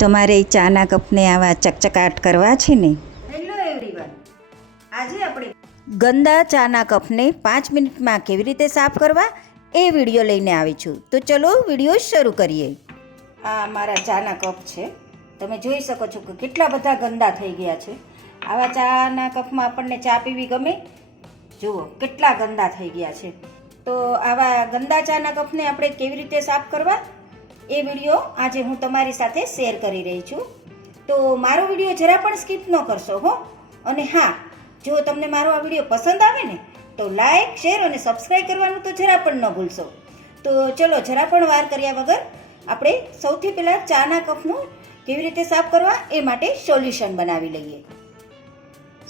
તમારે ચાના કપને આવા ચકચકાટ કરવા છે ને? હેલો એવરીવન આજે આપણે ગંદા ચાના કપને પાંચ મિનિટમાં કેવી રીતે સાફ કરવા એ વીડિયો લઈને આવી છું. તો ચલો વીડિયો શરૂ કરીએ. આ મારા ચાના કપ છે. તમે જોઈ શકો છો કે કેટલા બધા ગંદા થઈ ગયા છે. આવા ચાના કપમાં આપણને ચા પીવી ગમે? જુઓ કેટલા ગંદા થઈ ગયા છે. તો આવા ગંદા ચાના કપને આપણે કેવી રીતે સાફ કરવા? એ વીડિયો આજે હું તમારી સાથે શેર કરી રહી છું. તો મારો વીડિયો જરા પણ સ્કીપ ન કરશો હો. અને હા, જો તમને મારો આ વીડિયો પસંદ આવે ને, તો લાઇક શેર અને સબસ્ક્રાઈબ કરવાનું તો જરા પણ ન ભૂલશો. તો ચલો, જરા પણ વાર કર્યા વગર આપણે સૌથી પહેલાં ચાના કપનું કેવી રીતે સાફ કરવા એ માટે સોલ્યુશન બનાવી લઈએ.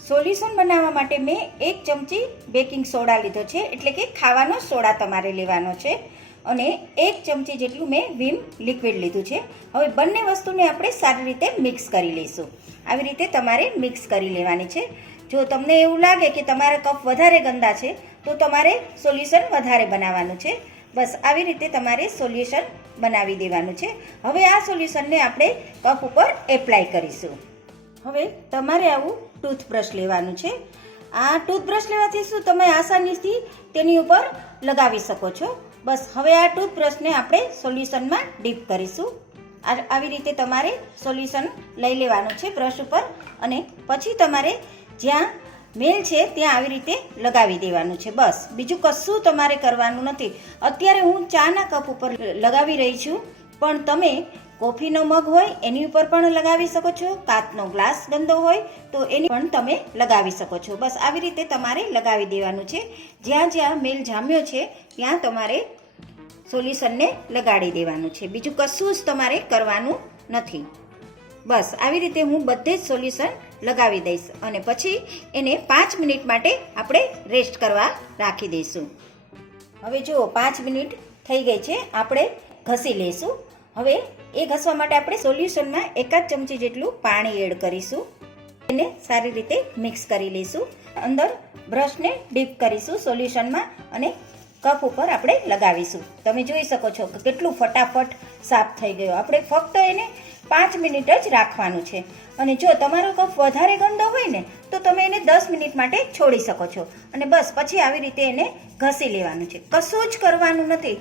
સોલ્યુશન બનાવવા માટે મેં એક ચમચી બેકિંગ સોડા લીધો છે. એટલે કે ખાવાનો સોડા તમારે લેવાનો છે. અને એક ચમચી જેટલું મેં વિમ લિક્વિડ લીધું છે. હવે બંને વસ્તુને આપણે સારી રીતે મિક્સ કરી લઈશું. આવી રીતે તમારે મિક્સ કરી લેવાની છે. જો તમને એવું લાગે કે તમારા કપ વધારે ગંદા છે, તો તમારે સોલ્યુશન વધારે બનાવવાનું છે. બસ આવી રીતે તમારે સોલ્યુશન બનાવી દેવાનું છે. હવે આ સોલ્યુશનને આપણે કપ ઉપર એપ્લાય કરીશું. હવે તમારે આવું ટૂથબ્રશ લેવાનું છે. આ ટૂથબ્રશ લેવાથી શું તમે આસાનીથી તેની ઉપર લગાવી શકો છો. બસ, હવે આ ટૂથબ્રશને આપણે સોલ્યુશનમાં ડીપ કરીશું. આ- આવી રીતે તમારે સોલ્યુશન લઈ લેવાનું છે બ્રશ ઉપર અને પછી તમારે જ્યાં મેલ છે ત્યાં આવી રીતે લગાવી દેવાનું છે. બસ, બીજું કશું તમારે કરવાનું નથી. અત્યારે હું ચાના કપ ઉપર લગાવી રહી છું, પણ તમે કોફીનો મગ હોય, એની ઉપર પણ લગાવી શકો છો. કાચનો ગ્લાસ ગંદો હોય, તો એની પણ તમે લગાવી શકો છો. બસ આવી રીતે તમારે લગાવી દેવાનું છે. જ્યાં જ્યાં મેલ જામ્યો છે, ત્યાં તમારે સોલ્યુશનને લગાડી દેવાનું છે. બીજું કશું જ તમારે કરવાનું નથી. બસ આવી રીતે હું બધે જ સોલ્યુશન લગાવી દઈશ અને પછી એને પાંચ મિનિટ માટે આપણે રેસ્ટ કરવા રાખી દઈશું. હવે જુઓ, પાંચ મિનિટ થઈ ગઈ છે. આપણે ઘસી લઈશું. હવે એ ઘસવા માટે આપણે સોલ્યુશનમાં એકાદ ચમચી જેટલું પાણી એડ કરીશું. એને સારી રીતે મિક્સ કરી લઈશું. અંદર બ્રશને ડીપ કરીશું સોલ્યુશનમાં અને કપ ઉપર આપણે લગાવીશું. તમે જોઈ શકો છો કેટલું ફટાફટ સાફ થઈ ગયો. આપણે ફક્ત એને પાંચ મિનિટ જ રાખવાનું છે. અને જો તમારો કપ વધારે ગંદો હોય ને, તો તમે એને દસ મિનિટ માટે છોડી શકો છો. અને બસ, પછી આવી રીતે એને ઘસી લેવાનું છે. કશું જ કરવાનું નથી.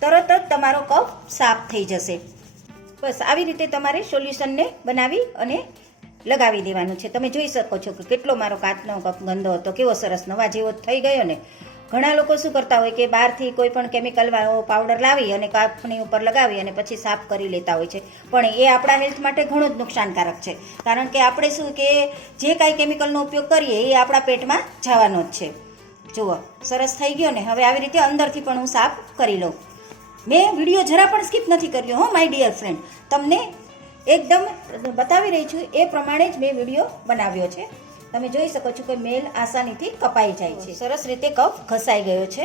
તરત જ તમારો કપ સાફ થઈ જશે. બસ, આવી રીતે તમારે સોલ્યુશનને બનાવી અને લગાવી દેવાનું છે. તમે જોઈ શકો છો કે કેટલો મારો કાચનો કપ ગંદો હતો, કેવો સરસ નવા જેવો થઈ ગયો ને. ઘણા લોકો શું કરતા હોય કે બહારથી કોઈ પણ કેમિકલ પાવડર લાવી અને કાપની ઉપર લગાવી અને પછી સાફ કરી લેતા હોય છે. પણ એ આપણા હેલ્થ માટે ઘણું જ નુકસાનકારક છે. કારણ કે આપણે શું કે જે કાંઈ કેમિકલનો ઉપયોગ કરીએ એ આપણા પેટમાં જવાનો જ છે. જુઓ, સરસ થઈ ગયો ને. હવે આવી રીતે અંદરથી પણ હું સાફ કરી લઉં. મેં વીડિયો જરા પણ સ્કીપ નથી કર્યો, હો માય ડિયર ફ્રેન્ડ તમને એકદમ બતાવી રહી છું, એ પ્રમાણે જ મેં વીડિયો બનાવ્યો છે. તમે જોઈ શકો છો કે મેલ આસાનીથી કપાઈ જાય છે. સરસ રીતે કફ ઘસાઈ ગયો છે.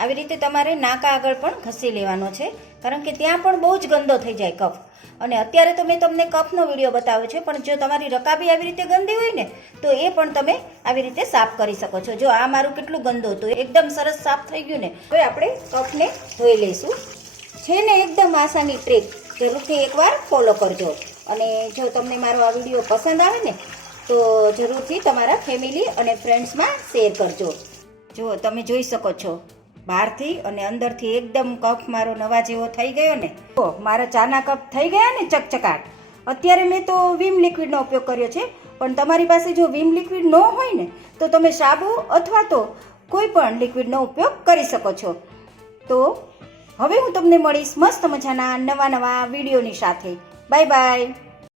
આવી રીતે તમારે નાકા આગળ પણ ઘસી લેવાનો છે, કારણ કે ત્યાં પણ બહુ જ ગંદો થઈ જાય કફ. અને અત્યારે તો મેં તમને કફનો વીડિયો બતાવ્યો છે, પણ જો તમારી રકાબી આવી રીતે ગંદી હોય ને, તો એ પણ તમે આવી રીતે સાફ કરી શકો છો. જો આ મારું કેટલું ગંદુ હતું, એકદમ સરસ સાફ થઈ ગયું ને હવે આપણે કફને ધોઈ લઈશું. છે ને એકદમ આસાની ટ્રીક, જરૂરથી એકવાર ફોલો કરજો. અને જો તમને મારો આ વીડિયો પસંદ આવે ને તો જરૂરથી તમારા ફેમિલી અને ફ્રેન્ડ્સમાં શેર કરજો. જો તમે જોઈ શકો છો, બહારથી અને અંદરથી એકદમ કપ મારો નવા જેવો થઈ ગયો ને. તો મારા ચાના કપ થઈ ગયા ને ચકચકાટ. અત્યારે મેં તો વિમ લિક્વિડનો ઉપયોગ કર્યો છે, પણ તમારી પાસે જો વિમ લિક્વિડ ન હોય ને, તો તમે સાબુ અથવા તો કોઈ પણ લિક્વિડનો ઉપયોગ કરી શકો છો. તો હવે હું તમને મળીશ મસ્ત મજાના નવા નવા વિડીયોની સાથે. Bye bye.